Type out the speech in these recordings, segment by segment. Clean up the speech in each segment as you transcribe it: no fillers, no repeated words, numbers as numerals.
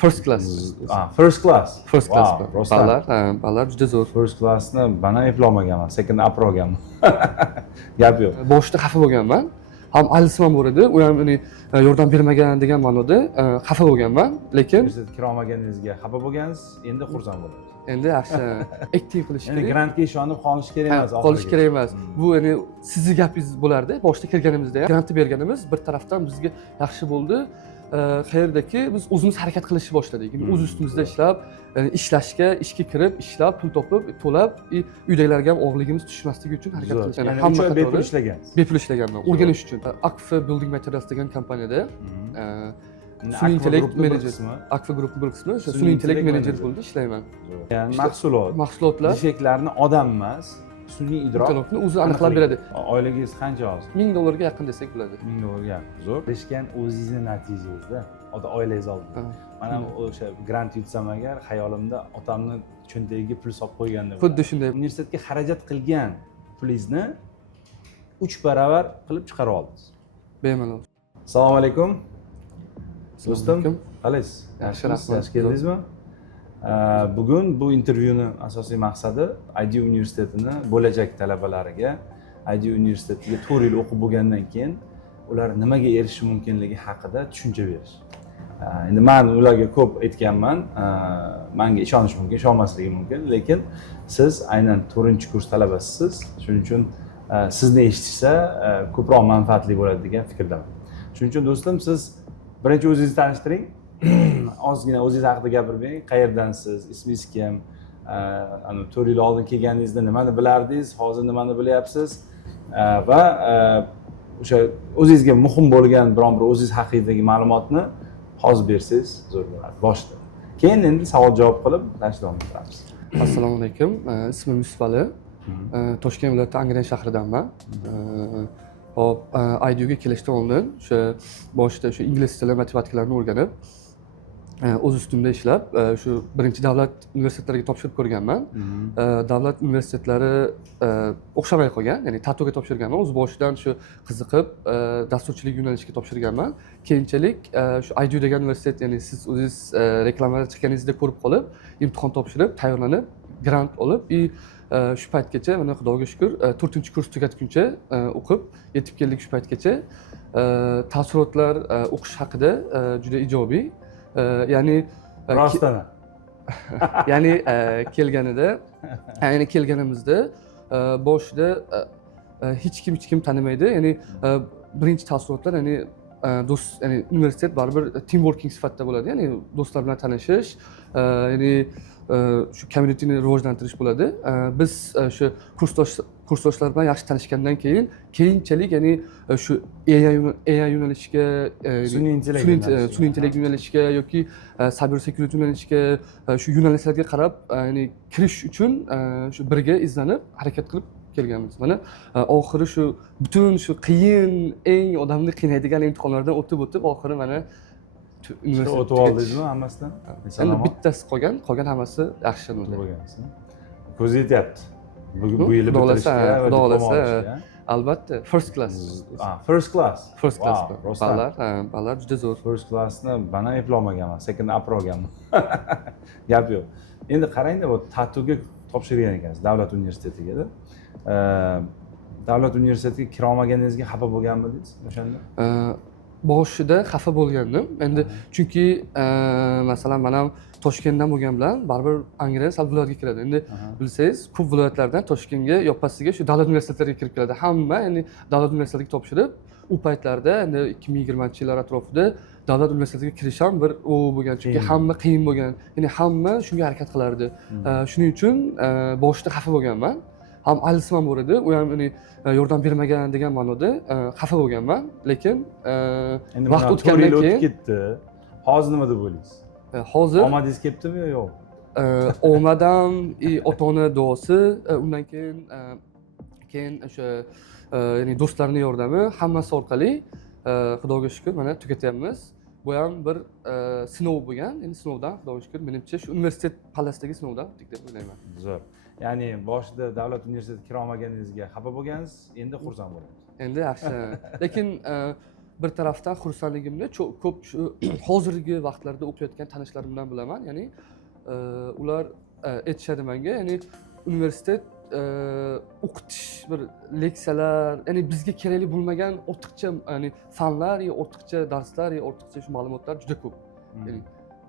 First class. First class. First class. Wow, rostdan. Ballar juda zo'r. First classni bana eplolmaganman, sekin up olganman. Gap yo'q. Boshida xafa bo'lganman. Ham ailasi ham bor edi. U ham uni yordam bermagan degan ma'noda xafa bo'lganman, lekin Universitetga kira olmaganingizga xafa bo'lgansiz, endi xursand bo'lasiz. endi yaxshi aktiv qilish Endi kerak. grantga ishonib qolish kerak emas. Qolish kerak emas. Bu endi sizni gapingiz bo'lardi. Boshida kirganimizda ham grantni berganimiz bir tarafdan bizga yaxshi bo'ldi. Qayerdaki biz o'zimiz harakat qilishni boshladik. O'z ustimizda ishlab, ishlashga, ishga kirib, ishlab, pul topib, to'lab, uydagilarga ham og'irligimiz tushmasligi uchun harakat qilishgan. Yani hamma bepul ishlagansiz. Bepul ishlaganman. O'rganish uchun. Akfa Building Materials degan kompaniyada sun'iy intellekt menejer, Akfa Group bir qismi o'sha sun'iy intellekt menejer bo'lib ishlayman. Ya'ni mahsulotlar defektlarni odam emas, sun'iy idrok intellekni o'zi aniqlab beradi. Oyligingiz qancha hozir? $1000 ga yaqin desak bo'ladi. $1000 ga. Zo'r. Erishgan o'zingizning natijangizda, oilangiz oldida. Mana o'sha grant yutsam agar, xayolimda otamni cho'ntagiga pul solib qo'ygandim. Xuddi shunday. Universitetga xarajat qilgan pulingizni 3 baravar qilib chiqarib oldingiz. Bemalol. Assalomu alaykum. Do'stim, alaykum. qalaysiz? Yaxshi, rahmat. Yaxshi keldingizmi? Bugun bu intervyuni asosiy maqsadi ID universitetini bo'lajak talabalariga, ID universitetiga 4 yil o'qib bo'lgandan keyin ular nimaga erishishi mumkinligi haqida tushuncha berish. Endi men ularga ko'p aytganman, menga ishonish mumkin, ishonmasligi mumkin, lekin siz aynan 4-kurs talabasisiz. Shuning uchun sizni eshitishsa ko'proq manfaatli bo'ladi degan fikrdaman. Shuning uchun do'stim, siz birinchi o'zingizni tanishtiring. Ozgina o'zingiz haqida gapirib bering. Qayerdansiz? Ismingiz kim? 4 yil oldin kelganingizda nimani bilardingiz? Hozir nimani bilyapsiz? Va o'sha o'zingizga muhim bo'lgan biron bir o'zingiz haqidagi ma'lumotni hozir bersangiz zo'r bo'ladi. Boshida. Keyin endi savol-javob qilib davom ettiramiz. Assalomu alaykum. Ismim Yusuf Ali. Toshkent viloyati Angren shahridanman. Hop, IDUga kelishdan oldin o'sha boshida o'sha ingliz tili, matematikalarni o'rganib, o'z ustimda ishlab, shu birinchi davlat universitetlariga topshirib ko'rganman. Davlat universitetlari o'xshamay qolgan, ya'ni TATUga topshirganman. O'z boshidan shu qiziqib, dasturchilik yo'nalishiga topshirganman. Keyinchalik shu IDU degan universitet, ya'ni siz o'zingiz reklamalar chiqqaningizda ko'rib qolib, imtihon topshirib, tayyorlanib, grant olib, shu paytgacha mana Xudoga shukr 4-kurs tugatguncha o'qib yetib keldik shu paytgacha. Taassurotlar o'qish haqida juda ijobiy. Ya'ni Rostdan. ya'ni kelganimizda boshida hech kim tanimaydi. Ya'ni birinchi taassurotlar, ya'ni do'st, ya'ni universitet baribir team working sifatida bo'ladi. Ya'ni do'stlar bilan tanishish, ya'ni shu communityni rivojlantirish bo'ladi. Biz shu kursdoshlar bilan yaxshi tanishgandan keyinchalik, ya'ni shu AI yo'nalishiga, sun'iy intellekt yo'nalishiga yoki cyber security yo'nalishiga, shu yo'nalishlarga qarab, ya'ni kirish uchun shu birga izlanib, harakat qilib kelganmiz. Mana oxiri shu butun shu qiyin, eng odamni qiynaydigan imtihonlardan o'tib, oxiri mana universitetga o'tib oldingizmi hammasidan? Endi bittasi qolgan hammasi yaxshi bo'lgansiz. Ko'z yetyapti. Bu yil bitirishga va diplom olishga. Albatta, first class. First class. First class. Ballar juda zo'r. First classni bana eplolmaganman, sekin up olganman. Gap yo'q. Endi qarang-da, bu TATUga topshirgan ekansiz, davlat universitetiga-da. Davlat universitetiga kira olmaganingizga xafa bo'lganmidingiz o'shanda? Boshida xafa bo'lgandim. Endi chunki masalan men ham Toshkentdan bo'lgan bilan baribir Angren sal viloyatga kiradi. Endi bilsangiz, ko'p viloyatlardan Toshkentga yoppasiga shu davlat universitetlariga kirib keladi. Hamma ya'ni davlat universitetiga topshirib, u paytlarda endi 2020-yillar atrofida davlat universitetiga kirish ham bir bo'lgan, chunki hamma qiyin bo'lgan. Ya'ni hamma shunga harakat qilardi. Shuning uchun boshida xafa bo'lganman. Ham ailasi ham bor edi. U ham uni yordam bermagan degan ma'noda xafa bo'lganman, lekin vaqt o'tgandan keyin ketdi. Hozir nima deb o'ylaysiz? Hozir omadingiz kelibdimi yo yo'q? Omadam, ota-ona duosi, undan keyin o'sha ya'ni do'stlarning yordami, hammasi orqali Xudoga shukr mana tugatyapmiz. Bu ham bir sinov bo'lgan. Endi sinovdan Xudoga shukr, menimcha shu universitet pallasidagi sinovdan o'tdik deb o'ylayman. Zo'r. Ya'ni boshida davlat universitetiga kira olmaganingizga xafa bo'lgansiz, endi xursand bo'lasiz. Endi yaxshi. Lekin bir tarafdan xursandligimni ko'p shu hozirgi vaqtlarda o'qiyotgan tanishlarimdan bilaman. Ya'ni ular aytishadi menga, ya'ni universitet o'qitish bir leksiyalar, ya'ni bizga kerakli bo'lmagan ortiqcha ya'ni fanlar yo ortiqcha darslar yo ortiqcha shu ma'lumotlar juda ko'p. Ya'ni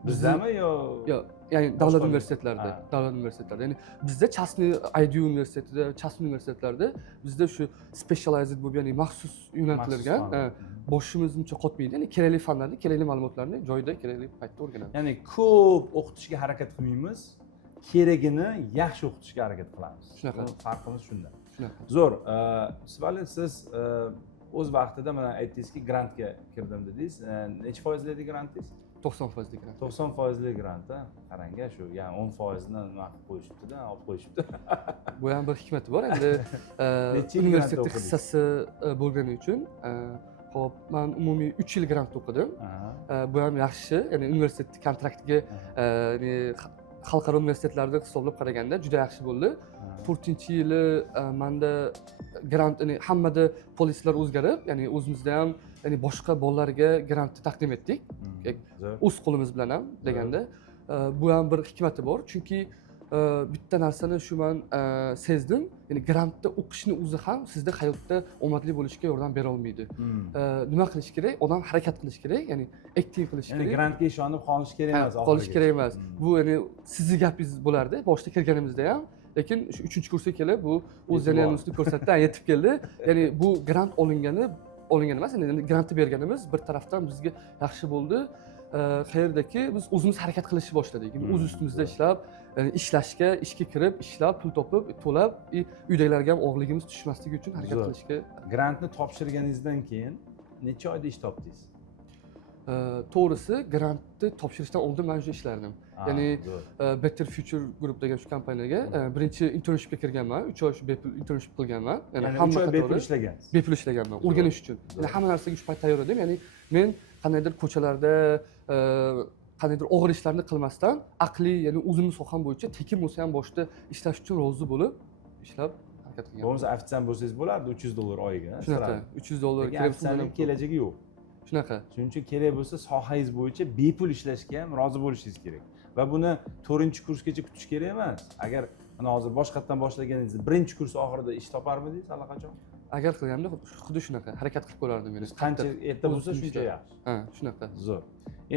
bizdami yo yo'q, ya'ni davlat boshqa- universitetlarida, Ha. davlat universitetlarida. Ya'ni bizda частный IDU universitetida, частный universitetlarda bizda shu specialized bo'lib, ya'ni maxsus yo'naltirilgan Maxsus boshimiz uncha qotmaydi. Ya'ni kerakli fanlarni, kerakli ma'lumotlarni joyida, kerakli paytda o'rganamiz. ya'ni ko'p o'qitishga harakat qilmaymiz, keragini yaxshi o'qitishga harakat qilamiz. Shunaqa. Bu farqimiz shunda. Shunaqa. Zo'r. Yusuf Ali, siz o'z vaqtida mana aytdingizki, grantga kirdim dedingiz. Necha foizli edi grantingiz? 90% grant. 90% grant, qarang, shu, ya'ni 10% ni nima qilib qo'yishibdi-da, olib qo'yishibdi. Bu ham bir hikmati bor. Endi Necha yil universitet grantda o'qidingiz? hissasi bo'lgani uchun hop, men umumiy 3 yil grant o'qidim. Aha. Bu ham yaxshi. Ya'ni universitet kontraktiga ya'ni xalqaro universitetlarda hisoblab qaraganda juda yaxshi bo'ldi. 4-yili menda grant, ya'ni hammada polislar o'zgarib, ya'ni o'zimizda ham ya'ni boshqa bolalarga grantni taqdim etdik. Zo'r. O'z qo'limiz bilan ham deganda bu ham bir hikmati bor. Chunki bitta narsani shu men sezdim. Ya'ni grantda o'qishni o'zi ham sizda hayotda omadli bo'lishga yordam bera olmaydi. Nima qilish kerak? Odam harakat qilish kerak, ya'ni aktiv qilish Ya'ni kerak. grantga ishonib qolish kerak emas. Qolish oxirigacha. kerak emas. Bu ya'ni sizni gapingiz bo'lardi boshda kirganimizda ham. Lekin shu 3-kursga kelib bu o'zini ham ustida ko'rsatdi, yetib keldi. Ya'ni bu grant olingan emas, ya'ni grantni berganimiz bir tarafdan bizga yaxshi bo'ldi. Qayerdaki biz o'zimiz harakat qilishni boshladik. Ya'ni o'z ustimizda ishlab, ishlashga, ishga kirib, ishlab, pul topib, to'lab, uydagilarga ham og'irligimiz tushmasligi uchun harakat Zo'r. qilishga. Grantni topshirganingizdan keyin necha oyda ish topdingiz? To'g'risi, grantni topshirishdan oldin men o'sha ishlardim. Ya'ni zo'r. Better Future Group degan shu kompaniyaga birinchi internshipga kirganman. 3 oy shu bepul internship qilganman. Ya'ni 3 oy bepul qatori ishlagansiz. bepul ishlaganman o'rganish uchun. Ya'ni hamma narsaga shu payt tayyor edim. Ya'ni men qandaydir ko'chalarda qandaydir og'ir ishlarni qilmasdan aqliy, ya'ni o'zimning soham bo'yicha tekin bo'lsa ham boshda ishlash uchun rozi bo'lib ishlab harakat qilganman. Bo'lmasa ofitsiant bo'lsangiz bo'lardi, $300 oyiga. Shunaqa, $300 Lekin ofitsiantning kelajagi yo'q. Shunaqa. Shuning uchun kerak bo'lsa sohangiz bo'yicha bepul ishlashga ham rozi bo'lishingiz kerak. Va buni 4-kursgacha kutish kerak emas. Agar mana hozir boshqatdan boshlaganingizda 1-kurs oxirida ish toparmidingiz allaqachon? Agar qilganimda xuddi shunaqa harakat qilib ko'rardim men. Qancha erta bo'lsa shuncha yaxshi. Ha, shunaqa. Zo'r.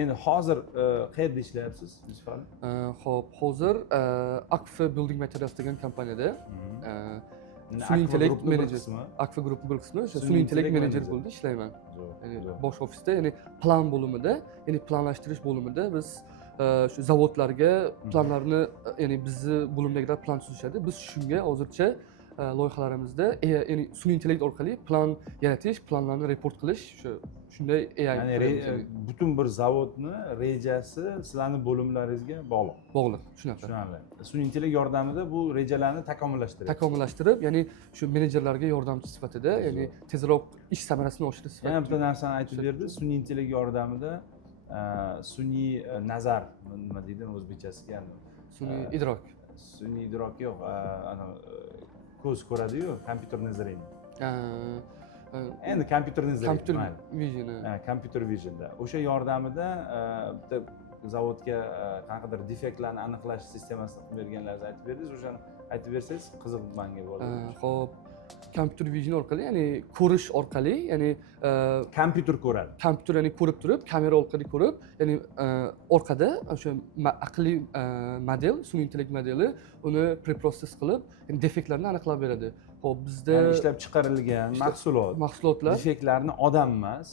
Endi hozir qayerda ishlayapsiz, Yusuf Ali? Xo'p, hozir Akfa Building Materials degan kompaniyada Sun'iy sun'iy intellekt bir menejer. qismi. Akfa Group bir qismi o'sha Sun'iy sun'iy intellekt intellekt menejer menejer. bo'ldi, ishlayman. Ya'ni Zo'r. bosh ofisda, ya'ni plan bo'limida, ya'ni planlashtirish bo'limida biz shu zavodlarga planlarni, ya'ni bizni bo'limdagilar plan tuzishadi. Biz shunga hozircha loyihalarimizda ya'ni sun'iy intellekt orqali plan yaratish, planlarni report qilish, shunday AI Ya'ni butun bir zavodni rejasi sizlarning bo'limlaringizga bog'liq. bog'liq, shunaqa. Tushunarli. Sun'iy intellekt yordamida bu rejalarni takomillashtiradi. Takomillashtirib, ya'ni shu menejerlarga yordamchi sifatida, ya'ni tezroq ish samarasini oshirish Yana sifatida. bitta narsani aytib berdi. Sun'iy intellekt yordamida sun'iy nazar, nima deydi o'zbekchasiga? Sun'iy idrok. Sun'iy idrok yo'q, ana ko'z ko'radi-yu, kompyuterni zrение. Endi kompyuterni zrение. Computer vision. Computer visionda. O'sha yordamida bitta zavodga qanaqadir defektlarni aniqlash sistemasini qilib berganlaringizni aytib berdingiz. O'shani aytib bersangiz qiziq menga bo'ladi. Xo'p, computer vision orqali, ya'ni ko'rish orqali, ya'ni Kompyuter ko'radi. kompyuter ya'ni ko'rib turib, kamera orqali ko'rib, ya'ni orqada o'sha aqliy model, sun'iy intellekt modeli uni preprocess qilib, ya'ni defektlarni aniqlab beradi. Xo'p, bizda Ya'ni ishlab chiqarilgan mahsulotlar defektlarni odam emas,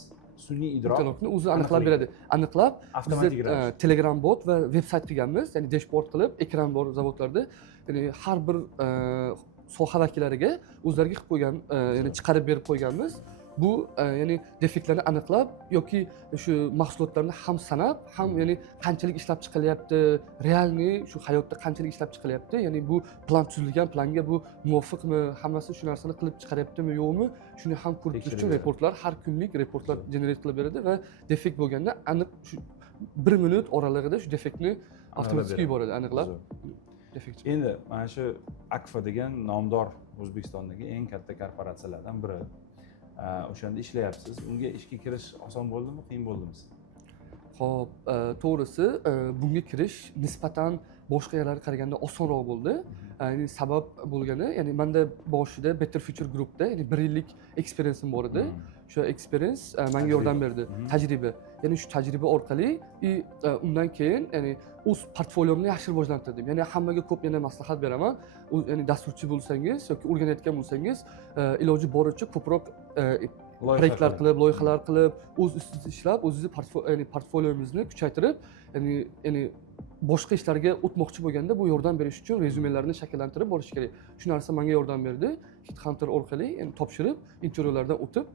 sun'iy idrok intellekni o'zi aniqlab beradi. Aniqlab, Avtomatik bizda ravishda. Telegram bot va veb-sayt qilganmiz, ya'ni dashbord qilib, ekran bor zavodlarda, ya'ni har bir soha vakillariga o'zlariga qilib qo'ygan, ya'ni chiqarib berib qo'yganmiz. Bu ya'ni defektlarni aniqlab yoki shu mahsulotlarni ham sanab, ham ya'ni qanchalik ishlab chiqilyapti, realniy shu hayotda qanchalik ishlab chiqilyapti, ya'ni bu plan tuzilgan planga bu muvofiqmi, hammasi shu narsani qilib chiqaryaptimi, yo'qmi, shuni ham ko'rib turish uchun reportlar, har kunlik reportlar generate qilib beradi va defekt bo'lganda aniq shu 1 minut oralig'ida shu defektni avtomatik yuboradi, aniqlab. Defekt. Endi mana shu Akfa degan nomdor O'zbekistondagi eng katta korporatsiyalardan biri. o'shanda ishlayapsiz. Unga ishga kirish oson bo'ldimi, qiyin bo'ldimi sizga? Xo'p, to'g'risi, bunga kirish nisbatan boshqa yerlarga qaraganda osonroq bo'ldi. Ya'ni sabab bo'lgani, ya'ni menda boshida Better Future Groupda, ya'ni 1 yillik experience'im bor edi. O'sha experience menga yordam berdi, tajriba. Ya'ni shu tajriba orqali undan keyin ya'ni o'z portfolyomni yaxshi rivojlantirdim. Ya'ni hammaga ko'p yana maslahat beraman. Ya'ni dasturchi bo'lsangiz yoki o'rganayotgan bo'lsangiz, iloji boricha ko'proq proyektlar qilib, loyihalar qilib, o'z ustida ishlab, o'zingizni portfolyomizni kuchaytirib, ya'ni boshqa ishlarga o'tmoqchi bo'lganda bu yordam berish uchun rezyumelarni shakllantirib borish kerak. Shu narsa menga yordam berdi. Headhunter orqali topshirib, intervyulardan o'tib,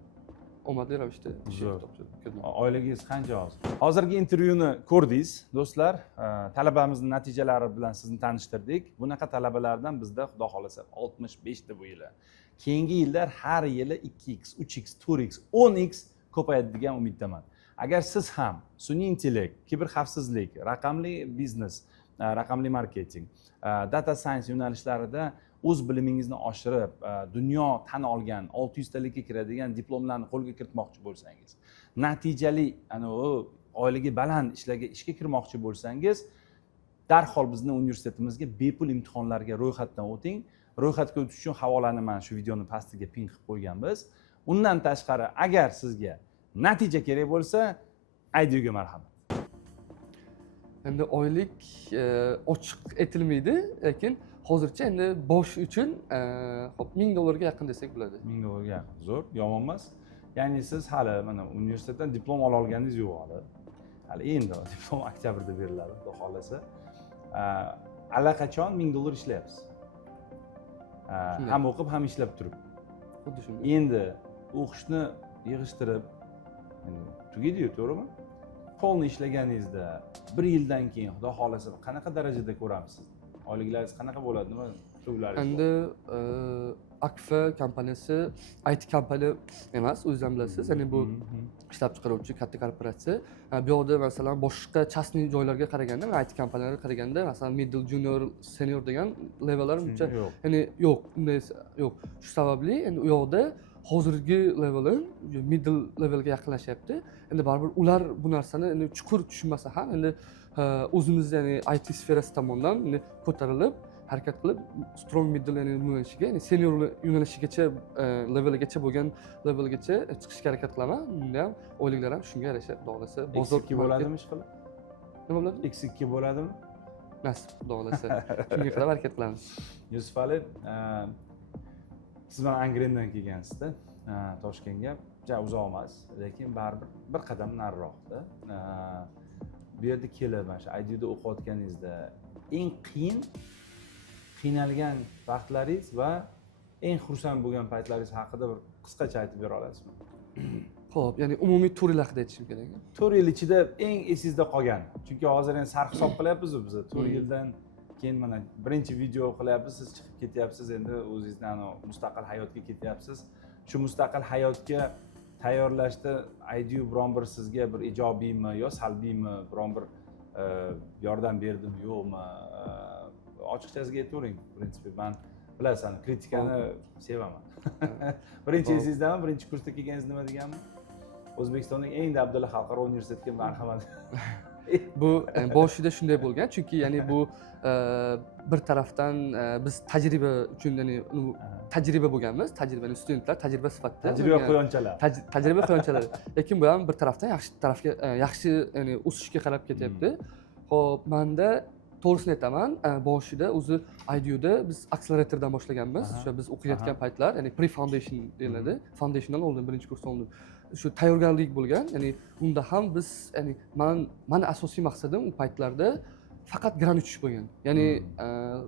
omadli ravishda topshirdim. Oyligingiz qancha hozir? Hozirgi intervyuni ko'rdingiz, do'stlar. Talabamizning natijalari bilan sizni tanishtirdik. Bunaqa talabalardan bizda xudo xolasa 65 ta bu yili. Keyingi yillar har yili 2x, 3x, 4x, 10x ko'payadi degan umiddaman. Agar siz ham sun'iy intellekt, kiberxavfsizlik, raqamli biznes, raqamli marketing, data science yo'nalishlarida o'z bilimingizni oshirib, dunyo tan olgan 600 talikka kiradigan diplomlarni qo'lga kiritmoqchi bo'lsangiz, natijali oyligi baland ishga kirmoqchi bo'lsangiz, darhol bizning universitetimizga bepul imtihonlarga ro'yxatdan o'ting. Ro'yxatga o'tish uchun havolani mana shu videoni pastiga pin qilib qo'yganmiz. Undan tashqari, agar sizga natija kerak bo'lsa, IDUga marhamat. Endi oylik ochiq aytilmaydi, lekin hozircha endi bosh uchun hop $1000 ga yaqin desak bo'ladi. $1000 ga yaqin. Zo'r, yomon emas. Ya'ni siz hali mana universitetdan diplom ola olganingiz yo'q hali. Hali endi diplom oktyabrda beriladi, xudo xolasa. Allaqachon $1000 ishlayapsiz. Ham o'qib, ham ishlab turib. Xuddi shunday. Endi o'qishni yig'ishtirib, tugaydi-yu, to'g'rimi? Qo'lni ishlaganingizda 1 yildan keyin xudo xolasa qanaqa darajada ko'ramiz sizni? Oyliklaringiz qanaqa bo'ladi? Nima kutuklaringiz? Endi Akfa kompaniyasi IT kompaniya emas, o'zingiz ham bilasiz. Ya'ni bu ishlab chiqaruvchi katta korporatsiya. Bu yoqda masalan boshqa частный joylarga qaraganda, IT kompaniyalarga qaraganda, masalan middle, junior, senior degan levellar uncha ya'ni yo'q, unday yo'q. Shu sababli endi u yoqda hozirgi levelim middle levelga yaqinlashyapti. Endi baribir ular bu narsani endi chuqur tushunmasa ham endi o'zimiz ya'ni IT sferasi tomonidan ko'tarilib, harakat qilib strong middle ya'ni yo'nalishiga, ya'ni senior yo'nalishigacha levelgacha bo'lgan levelgacha chiqishga harakat qilaman. Unda ham oyliklar ham shunga yarasha xudo bozor X2 bo'ladimi ish qilib? Nima bo'ladi? X2 bo'ladimi? Nasib xudo shunga qilib harakat qilamiz. Yusuf Ali, siz mana Angrendan kelgansizda, Toshkentga. Ja uzoq emas, lekin baribir bir qadam nariroqda. Bu yerda kelib, mana shu IDUda o'qiyotganingizda eng qiynalgan vaqtlaringiz va eng xursand bo'lgan paytlaringiz haqida bir qisqacha aytib bera olasizmi? Xo'p, ya'ni umumiy 4 yil haqida aytishim kerak. 4 yil ichida eng esingizda qolgan. Chunki hozir endi sarf hisob qilyapmiz-ku biz. 4 yildan keyin mana birinchi video qilyapmiz, siz chiqib ketyapsiz, endi o'zingizni mustaqil hayotga ketyapsiz. Shu mustaqil hayotga tayyorlashda IDU biron bir sizga bir ijobiymi yo salbiymi biron bir yordam berdimi yo'qmi? Ochiqchasiga aytavering. Prinsipi men bilasan, kritikani sevaman. Birinchi esingizdanmi, birinchi kursda kelganingiz nima deganmi? O'zbekistonning eng Abdulla Xalqaro universitetiga marhamat. Bu boshida shunday bo'lgan, chunki ya'ni bu bir tarafdan biz tajriba uchun ya'ni tajriba bo'lganmiz, tajribani studentlar tajriba sifatida. Tajriba quyonchalar. Tajriba quyonchalar. Lekin bu ham bir tarafdan yaxshi tarafga, yaxshi ya'ni o'sishga qarab ketyapti. Xo'p, menda to'g'risini aytaman, boshida o'zi IDUda biz akseleratordan boshlaganmiz. O'sha biz o'qiyotgan paytlar, ya'ni pre-foundation deyiladi. Foundationdan oldin, birinchi kursdan oldin. Shu tayyorgarlik bo'lgan, ya'ni unda ham biz ya'ni mani asosiy maqsadim u paytlarda faqat grant uchish bo'lgan. Ya'ni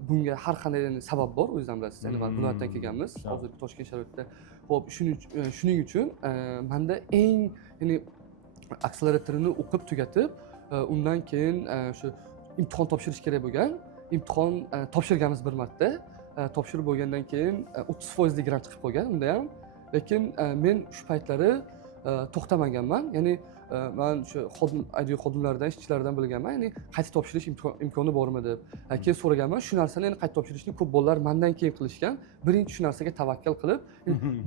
bunga har qanday sabab bor, o'zingiz ham bilasiz. Ya'ni viloyatdan kelganmiz, hozir Toshkent sharoitida. Xo'p, shuning uchun menda eng ya'ni akseleratorni o'qib tugatib, undan keyin shu imtihon topshirish kerak bo'lgan. Imtihon topshirganmiz bir marta. Topshirib bo'lgandan keyin 30% grant chiqib qolgan unda ham. Lekin men shu paytlari to'xtamaganman. Ya'ni man shu IDU xodimlaridan, ishchilaridan bilganman, ya'ni qayta topshirish imkoni bormi deb. Keyin so'raganman, shu narsani endi qayta topshirishni ko'p bolalar mendan keyin qilishgan. Birinchi shu narsaga tavakkal qilib,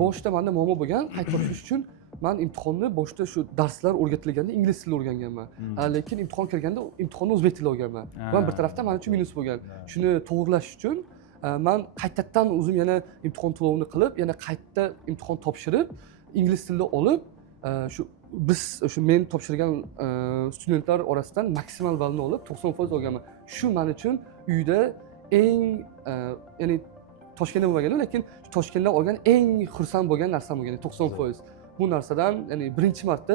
boshida menda muammo bo'lgan, qayta topshirish uchun men imtihonni boshida shu darslar o'rgatilganda ingliz tilida o'rganganman. Lekin imtihon kirganda imtihonni o'zbek tilida o'rganman. Va bir tarafdan men uchun minus bo'lgan. Shuni to'g'rilash uchun men qaytadan o'zim yana imtihon to'lovini qilib, yana qayta imtihon topshirib, ingliz tilida olib, shu biz shu men topshirgan studentlar orasidan maksimal ballni olib 90% olganman. Shu men uchun uyda eng ya'ni Toshkentda bo'lmagan, lekin Toshkentdan olgan eng xursand bo'lgan narsam bo'lgan 90%. Bu narsadan ya'ni birinchi marta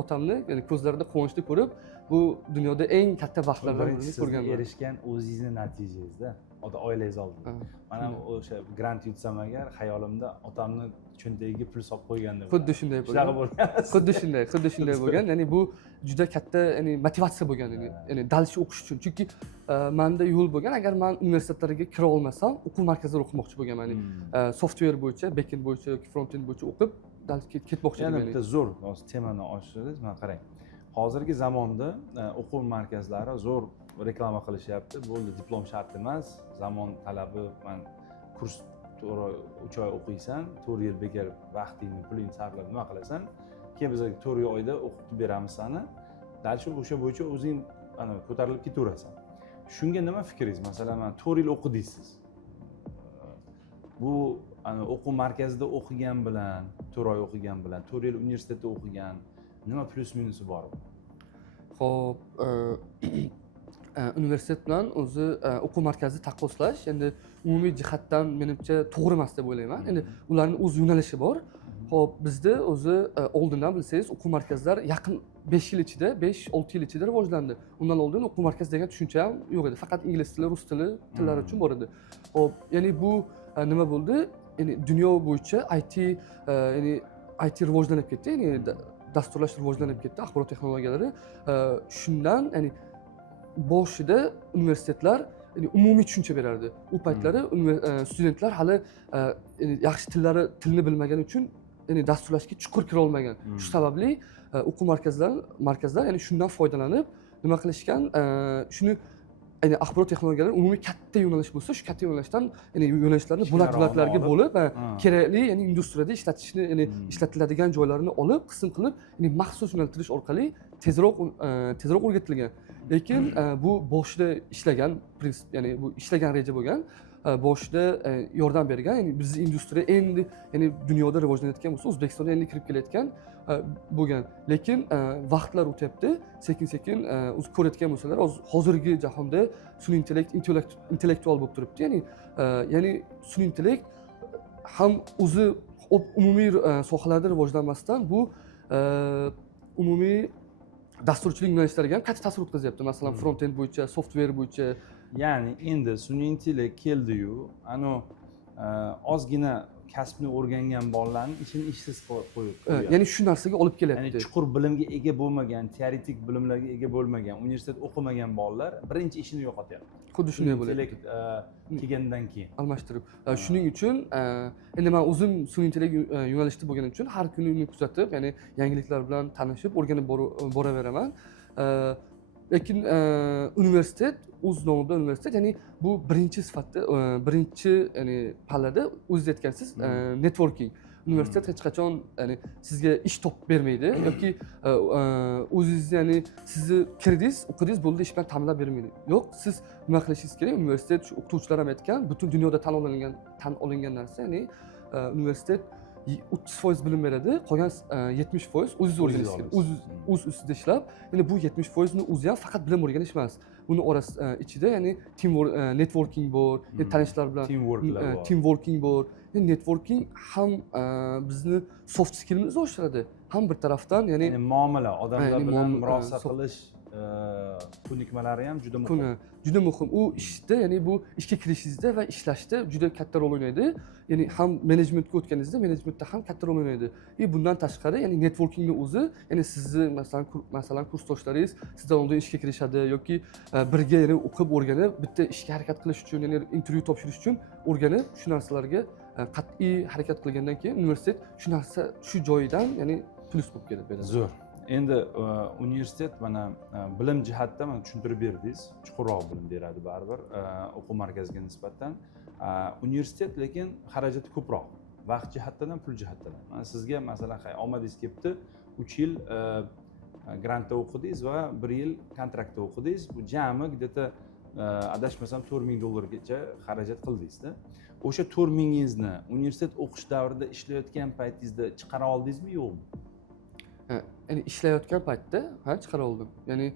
otamni ya'ni ko'zlarida quvonchni ko'rib, bu dunyoda eng katta baxtlardan birini ko'rganman. Erishgan o'zingizni natijangizda, oilangiz oldida. Mana o'sha grant yutsam agar hayolimda otamni cho'ntagiga pul solib qo'ygandim. Xuddi shunday bo'lgan. Xuddi shunday bo'lgan. Ya'ni bu juda katta ya'ni motivatsiya bo'lgan, ya'ni dalshi o'qish uchun. Chunki menda yo'l bo'lgan, agar men universitetlarga kira olmasam, o'quv markazlarida o'qimoqchi bo'lganman. Ya'ni software bo'yicha, backend bo'yicha yoki frontend bo'yicha o'qib ketmoqchi edim. Yana bitta zo'r temani ochirdingiz. Mana qarang. Hozirgi zamonda o'quv markazlari zo'r reklama qilishyapti. Bo'ldi, diplom shart emas, zamon talabi, men kurs 3 oy o'qiysan, 4 yil bekor vaqtingni, pulingni sarflab nima qilasan? Keyin biz 4 oyda o'qitib beramiz seni. Dalshi o'sha bo'yicha o'zing ana ko'tarilib ketaverasan. Shunga nima fikringiz? Masalan, men 4 yil o'qidingiz. Bu o'quv markazida o'qigan bilan, 4 oy o'qigan bilan, 4 yil universitetda o'qigan, nima plyus minusi bor? Xo'p, universitet bilan o'zi o'quv markazi taqqoslash endi umumiy jihatdan menimcha to'g'ri emas deb o'ylayman. Endi ularning o'z yo'nalishi bor. Xo'p, bizda o'zi oldindan bilsangiz o'quv markazlar yaqin 5 yil ichida, 5-6 yil ichida rivojlandi. Undan oldin o'quv markazi degan tushuncha ham yo'q edi. Faqat ingliz tili, rus tili tillari uchun bor edi. Xo'p, ya'ni bu nima bo'ldi? Ya'ni dunyo bo'yicha IT rivojlanib ketdi. Ya'ni dasturlash rivojlanib ketdi, axborot texnologiyalari. Shundan ya'ni boshida universitetlar umumiy tushuncha berardi. U paytlari studentlar hali yaxshi tilni bilmagani uchun ya'ni dasturlashga chuqur kira olmagan. Shu sababli o'quv markazlar ya'ni shundan foydalanib nima qilishgan? Shuni ya'ni axborot texnologiyalari umumiy katta yo'nalish bo'lsa, shu katta yo'nalishdan ya'ni yo'nalishlarni bo'lak-bo'laklarga bo'lib, kerakli ya'ni industriyada ishlatishni, ya'ni ishlatiladigan joylarini olib, qism qilib, ya'ni maxsus yo'naltirish orqali tezroq o'rgatilgan. Lekin bu boshida ishlagan prinsip, ya'ni bu ishlagan reja bo'lgan, boshida yordam bergan, ya'ni bizning industriya endi ya'ni dunyoda rivojlanayotgan bo'lsa, O'zbekistonga endi kirib kelayotgan bo'lgan. Lekin vaqtlar o'tyapti, sekin-sekin o'z ko'rayotgan bo'lsalar, hozirgi jahonda sun'iy intellektual bo'lib turibdi. Ya'ni sun'iy intellekt ham o'zi umumiy sohalarda rivojlanmasdan bu umumiy dasturchilik yo'nalishlariga ham katta ta'sir o'tkazyapti. Masalan, front-end bo'yicha, software bo'yicha. Ya'ni endi sun'iy intellekt keldi-yu, ozgina kasbni o'rgangan bolalarni ishini ishsiz qo'yib qo'yadi. Ya'ni shu narsaga olib kelyapti. Ya'ni chuqur bilimga ega bo'lmagan, teoretik bilimlarga ega bo'lmagan, universitet o'qimagan bolalar birinchi ishini yo'qotyapti. Xuddi shunday bo'lyapti. Intellekt kelgandan keyin almashtirib. Shuning uchun endi men o'zim sun'iy intellekt yo'nalishida bo'lganim uchun har kuni uni kuzatib, ya'ni yangiliklar bilan tanishib, o'rganib boraveraman. Lekin universitet, o'z nomida universitet, ya'ni bu birinchi sifatda, birinchi ya'ni pallada o'zingiz aytgansiz, networking. Universitet hech qachon ya'ni sizga ish topib bermaydi yoki o'zingiz ya'ni sizni kirdingiz, o'qidingiz, bo'ldi, ish bilan ta'minlab bermaydi. Yo'q, siz nima qilishingiz kerak? Universitet, shu o'qituvchilar ham aytgan, butun dunyoda tan olingan narsa, ya'ni universitet 30% bilim beradi, qolgan 70% o'zingiz o'rganishingiz kerak. O'z ustida ishlab, ya'ni bu 70% ni o'zi ham faqat bilim o'rganish emas. Buni ichida ya'ni networking bor, tanishlar bilan teamworking bor. Networking ham bizni soft skillimizni oshiradi. Ham bir tarafdan ya'ni muomala, odamlar bilan murosa qilish ko'nikmalari ham juda muhim. Juda muhim. U ishda, ya'ni bu ishga kirishingizda va ishlashda juda katta rol o'ynaydi. Ya'ni ham menejmentga o'tganingizda, menejmentda ham katta rol o'ynaydi. Bundan tashqari, ya'ni networkingni o'zi, ya'ni sizni masalan kursdoshlaringiz sizdan oldin ishga kirishadi yoki birga ya'ni o'qib o'rganib, bitta ishga harakat qilish uchun, ya'ni intervyu topshirish uchun o'rganib, shu narsalarga qat'iy harakat qilgandan keyin universitet shu narsa shu joyidan, ya'ni plyus bo'lib kelib beradi. Zo'r. endi universitet mana bilim jihatdan mana tushuntirib berdingiz, chuqurroq bilim beradi baribir o'quv markaziga nisbatan. Universitet lekin xarajati ko'proq, vaqt jihatdan ham, pul jihatdan ham. Mana sizga masalan omadingiz kelibdi, 3 yil grantda o'qidingiz va 1 yil kontraktda o'qidingiz. Bu jami где-то adashmasam $4000 xarajat qildingizda. O'sha 4000 universitet o'qish davrida ishlayotgan paytingizda chiqara oldingizmi, yo'qmi? Ya'ni ishlayotgan paytda chiqara oldim. Ya'ni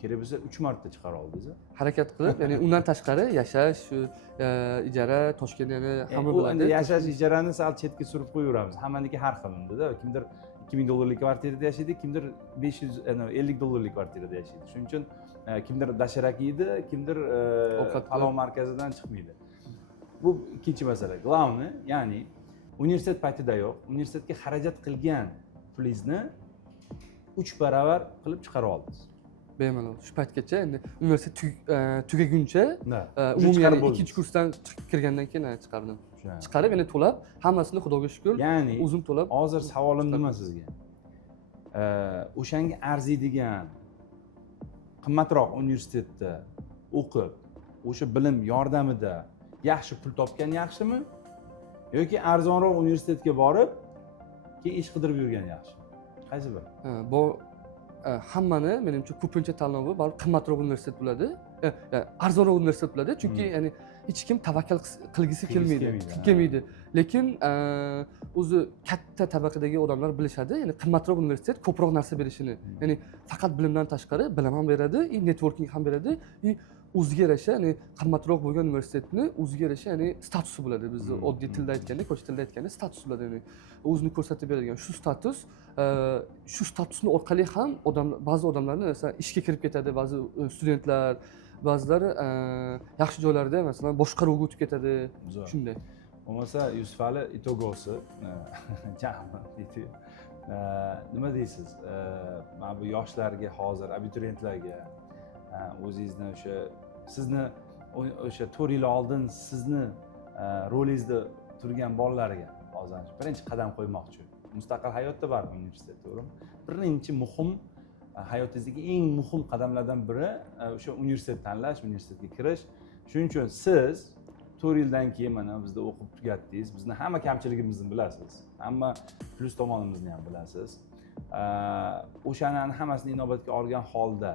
kerak bo'lsa 3 marta chiqara oldingiz. harakat qilib, ya'ni undan tashqari yashash, shu ijara, Toshkentda yana hamma biladi. Endi yashash ijarani sal chetga surib qo'yaveramiz. Hammaniki har xil unda. Kimdir $2000 kvartirada yashaydi, kimdir $550 kvartirada yashaydi. Shuning uchun kimdir dasharak yeydi, kimdir palov markazidan chiqmaydi. Bu ikkinchi masala. Главное, ya'ni universitet paytidayoq universitetga xarajat qilgan pulingizni 3 baravar qilib chiqara oldingiz. Bemalol shu paytgacha endi universitet tugaguncha umumiy ya'ni ikkinchi kursdan kirgandan keyin chiqardim. Chiqarib yana to'lab, hammasini Xudoga shukr, ya'ni o'zim to'lab. Hozir savolim nima sizga? O'shanga arziydigan qimmatroq universitetda o'qib, o'sha bilim yordamida yaxshi pul topgan yaxshimi? Yoki arzonroq universitetga borib, keyin ish qidirib yurgan yaxshi? Qaysi biri? Bu hammani menimcha ko'pincha tanlovi baribir qimmatroq universitet bo'ladi, arzonroq universitet bo'ladi, chunki ya'ni hech kim tavakkal qilgisi kelmaydi. Lekin o'zi katta tabaqadagi odamlar bilishadi, ya'ni qimmatroq universitet ko'proq narsa berishini. Ya'ni faqat bilimdan tashqari bilim ham beradi, networking ham beradi, o'ziga yarasha, ya'ni qimmatroq bo'lgan universitetni o'ziga yarasha, ya'ni statusi bo'ladi. Bizni oddiy tilda aytganda, ko'cha tilda aytganda status bo'ladi, ya'ni o'zini ko'rsatib beradigan shu statusni orqali ham ba'zi odamlarni masalan ishga kirib ketadi, ba'zi studentlar, ba'zilari yaxshi joylarda masalan boshqaruvga o'tib ketadi, shunday. Bo'lmasa Yusufali itogosi nima deysiz? Mana bu yoshlarga hozir abituriyentlarga o'zingizni sizni o'sha 4 yil oldin sizni rolingizda turgan bolalarga hozir birinchi qadam qo'ymoqchi. Mustaqil hayotda bor universitet, to'g'rimi? Birinchi muhim hayotingizdagi eng muhim qadamlardan biri o'sha universitet tanlash, universitetga kirish. Shuning uchun siz 4 yildan keyin mana bizda o'qib tugatdingiz. Bizni hamma kamchiligimizni bilasiz. Hamma plyus tomonimizni ham bilasiz. O'shalarni hammasini inobatga olgan holda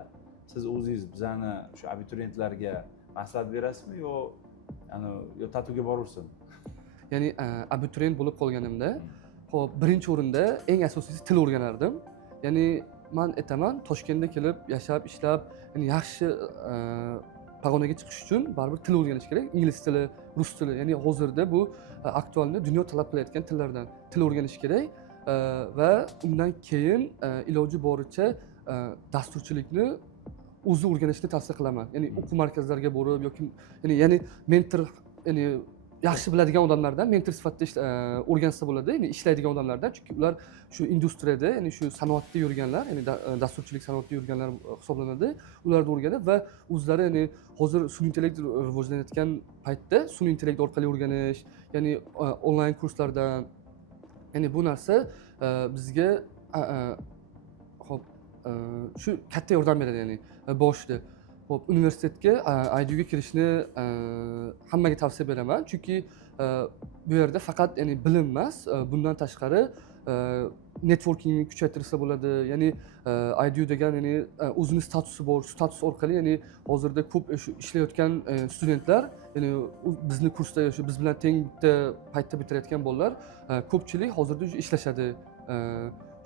siz o'zingiz bizani shu abituriyentlarga maslahat berasizmi yo tatuga borursin? Ya'ni abituriyent bo'lib qolganimda, xo'p, birinchi o'rinda eng asosiysi til o'rganardim. Ya'ni men aytaman, Toshkentga kelib, yashab, ishlab, ya'ni yaxshi pog'onaga chiqish uchun baribir til o'rganish kerak. Ingliz tili, rus tili, ya'ni hozirda bu aktualni dunyo talab qilayotgan tillardan til o'rganish kerak va undan keyin iloji boricha dasturchilikni o'zi o'rganishni tavsiya qilaman. Ya'ni o'quv markazlariga borib yoki ya'ni mentor, ya'ni yaxshi biladigan odamlardan mentor sifatida o'rgansa bo'ladi, ya'ni ishlaydigan odamlardan, chunki ular shu industriyada, ya'ni shu sanoatda yurganlar, ya'ni dasturchilik sanoatida yurganlar hisoblanadi. Ulardan o'rganib va o'zlari, ya'ni hozir sun'iy intellekt rivojlanayotgan paytda sun'iy intellekt orqali o'rganish, ya'ni onlayn kurslardan, ya'ni bu narsa bizga shu katta yordam beradi, ya'ni boshida. Xo'p, universitetga IDUga kirishni hammaga tavsiya beraman, chunki bu yerda faqat ya'ni bilim emas, bundan tashqari networkingni kuchaytirsa bo'ladi. Ya'ni IDU degan ya'ni o'zining statusi bor, status orqali ya'ni hozirda ko'p ishlayotgan studentlar, ya'ni bizni kursda biz bilan teng bitta paytda bitirayotgan bolalar ko'pchilik hozirda ishlashadi.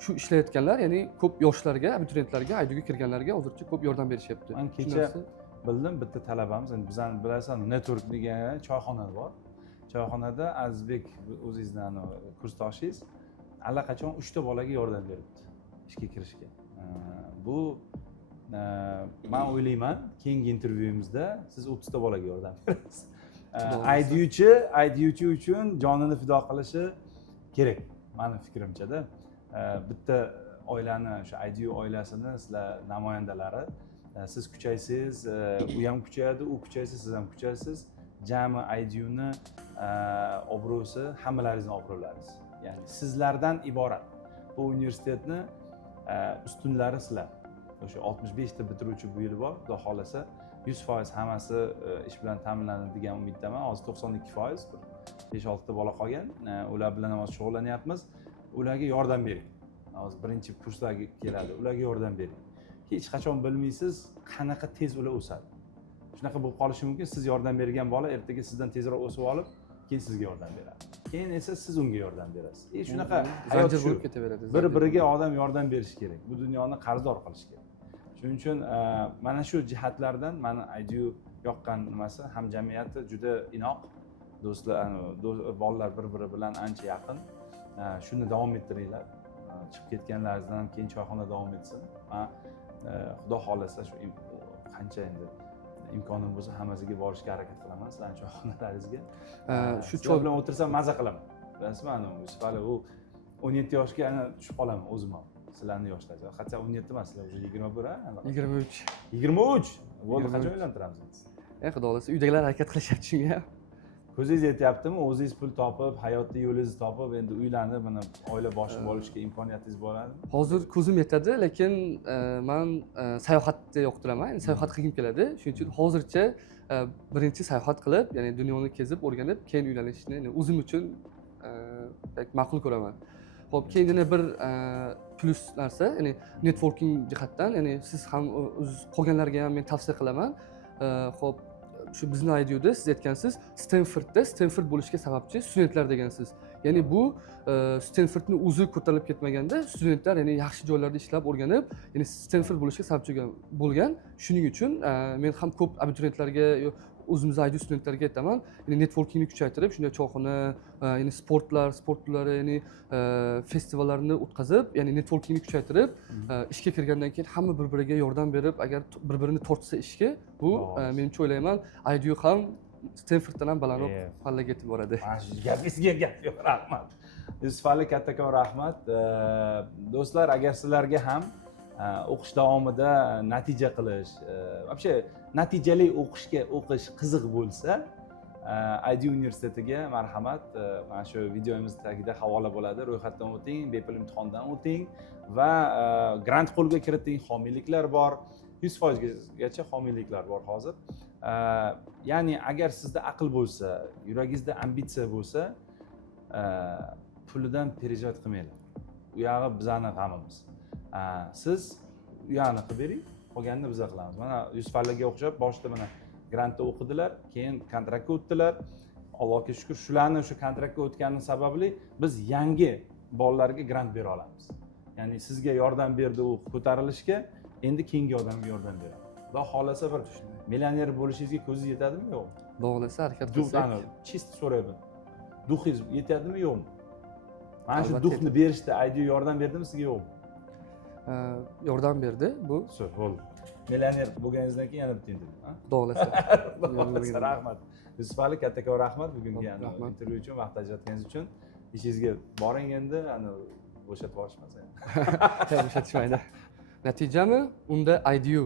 Shu ishlayotganlar, ya'ni ko'p yoshlarga, abituriyentlarga, IDUga kirganlarga hozircha ko'p yordam berishyapti. Men kecha bildim, bitta talabamiz, endi bizani bilasan, network degan choyxona bor. Choyxonada Azizbek o'zingizdan kursdoshingiz allaqachon 3 ta bolaga yordam beribdi ishga kirishga. Bu men o'ylayman, keyingi intervyumizda siz 30 ta bolaga yordam berasiz. IDUchi uchun jonini fido qilishi kerak, meni fikrimcha-da. Bitta oilani, o'sha IDU oilasini sizlar namoyandalari, siz kuchaysiz, u ham kuchayadi, u kuchaysa, siz ham kuchaysiz. Jami IDUni obro'si hammalaringizning obro'laringiz. Ya'ni sizlardan iborat. Bu universitetni ustunlari sizlar. O'sha 65 ta bitiruvchi bu yil bor. Xudo xolasa 100% hammasi ish bilan ta'minlanadi degan umiddaman. Hozir 92%, bir 5-6 ta bola qolgan. Ular bilan ham shug'ullanyapmiz. Ularga yordam bering. Hozir birinchi kurslarga keladi. Ularga yordam bering. Hech qachon bilmaysiz qanaqa tez ular o'sadi. Shunaqa bo'lib qolishi mumkin. Siz yordam bergan bola ertaga sizdan tezroq o'sib olib, keyin sizga yordam beradi. Keyin esa siz unga yordam berasiz. Shunaqa hayot zanjir shu. bo'lib ketaveradi. Bir-biriga odam yordam berish kerak. Bu dunyoni qarzdor qilish kerak. Shuning uchun mana shu jihatlardan mani IDU yoqqan nimasi hamjamiyati juda inoq. Do'stlar, bolalar bir-biri bilan ancha yaqin. Shuni davom ettiringlar. Chiqib ketganlaringizdan ham keyin choyxona davom etsin. Xudo xolasa shu qancha endi imkonim bo'lsa hammasiga borishga harakat qilaman sizlarning choyxonalaringizga. Shu choy bilan o'tirsam maza qilaman. Bilasizmi, Yusuf Ali u 17 yoshga ana tushib qolaman o'zim ham. Sizlarning yoshlarda. Hatto 17 emas, sizlar уже 21 ha? 23. 23. Bo'ldi, qachon uylantiramiz? Xudo xolasa uydagilar harakat qilishyapti shunga. Ko'zingiz yetyaptimi? O'zingiz pul topib, hayotda yo'lingizni topib, endi uylanib, mana oila boshini olishga imkoniyatingiz bo'ladimi? Hozir ko'zim yetadi, lekin men sayohatni yoqtiraman. Ya'ni sayohat qilgim keladi. Shuning uchun hozircha birinchi sayohat qilib, ya'ni dunyoni kezib, o'rganib, keyin uylanishni o'zim uchun ma'qul ko'raman. Xo'p, keyin yana bir plus narsa, ya'ni networking jihatdan, ya'ni siz ham qolganlarga ham men tavsiya qilaman. Xo'p, shu bizni IDUda siz aytgansiz, Stanford bo'lishga sababchi studentlar degansiz. Ya'ni bu Stanfordni o'zi ko'tarilib ketmaganda, studentlar ya'ni yaxshi joylarda ishlab o'rganib, ya'ni Stanford bo'lishga sababchi bo'lgan. Shuning uchun men ham ko'p abituriyentlarga, o'zimiz IDU studentlarga aytaman, ya'ni networkingni kuchaytirib, shunday choyxona, ya'ni sport turlari, ya'ni festivallarni o'tkazib, ya'ni networkingni kuchaytirib, ishga kirgandan keyin hamma bir-biriga yordam berib, agar bir-birini tortsa ishga, bu menimcha o'ylayman, IDU ham Stanforddan ham balandroq pallaga yetib boradi. Gapingizga gap yo'q, rahmat. Yusuf Ali, kattakon rahmat. Do'stlar, agar sizlarga ham o'qish davomida natija qilish, вообще natijali o'qish qiziq bo'lsa, IDU universitetiga marhamat. Mana shu videomiz tagida havola bo'ladi. Ro'yxatdan o'ting, bepul imtihondan o'ting va grant qo'lga kiriting. Homiyliklar bor. 100% gacha homiyliklar bor hozir. Ya'ni agar sizda aql bo'lsa, yuragingizda ambitsiya bo'lsa, pulidan perejat qilmanglar. U yog'i bizani g'amimiz. Siz u yoqni qilib bering, qolganini biz qilamiz. Mana Yusuf Aliga o'xshab boshida mana grantda o'qidilar, keyin kontraktga o'tdilar. Allohga shukr, shularni o'sha kontraktga o'tgani sababli biz yangi bolalarga grant bera olamiz. Ya'ni sizga yordam berdi u ko'tarilishga, endi keyingi odamga yordam beradi. Xudo xolasa bir millioner bo'lishingizga ko'zingiz yetadimi, yo'qmi? Xudo xolasa harakat qilsak. Chist so'rayman. Duxingiz yetadimi, yo'qmi? Mana shu duxni berishda IDU yordam berdimi sizga, yo'qmi? Yordam berdi bu. Bo'ldi. Millioner bo'lganingizdan keyin yana bitta intervyu, ha? Xudo xolasa. Rahmat. Yusuf Ali, kattakon rahmat bugungi intervyu uchun, vaqt ajratganingiz uchun. Ishingizga boring endi, bo'shatib olishmasa. Bo'shatishmaydi. Natijami? Unda IDU.